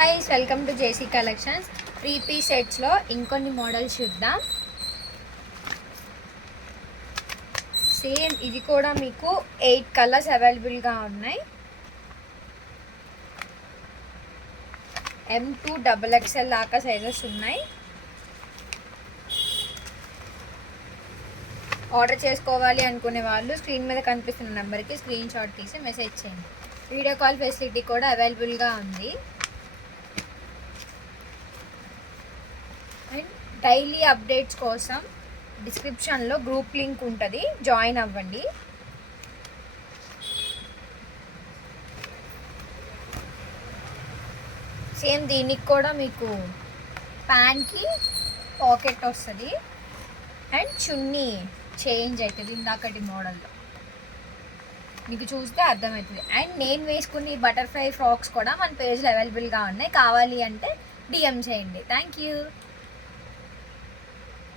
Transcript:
Guys welcome to JC collections. 3 piece సెట్స్లో ఇంకొన్ని models చూద్దాం. సేమ్ ఇది కూడా మీకు 8 కలర్స్ అవైలబుల్గా ఉన్నాయి. M2 XXL దాకా సైజెస్ ఉన్నాయి. ఆర్డర్ చేసుకోవాలి అనుకునే వాళ్ళు స్క్రీన్ మీద కనిపిస్తున్న నెంబర్కి స్క్రీన్ షాట్ తీసి మెసేజ్ చేయండి. వీడియో కాల్ ఫెసిలిటీ కూడా అవైలబుల్గా ఉంది. అండ్ డైలీ అప్డేట్స్ కోసం డిస్క్రిప్షన్లో గ్రూప్ లింక్ ఉంటుంది, జాయిన్ అవ్వండి. సేమ్ దీనికి కూడా మీకు ప్యాంట్కి పాకెట్ వస్తుంది అండ్ చున్నీ చేంజ్ అవుతుంది ఇందాకటి మోడల్లో, మీకు చూస్తే అర్థమవుతుంది. అండ్ నేను వేసుకుని బటర్ఫ్లై ఫ్రాక్స్ కూడా మన పేజ్లో అవైలబుల్గా ఉన్నాయి. కావాలి అంటే డిఎం చేయండి. Thank you.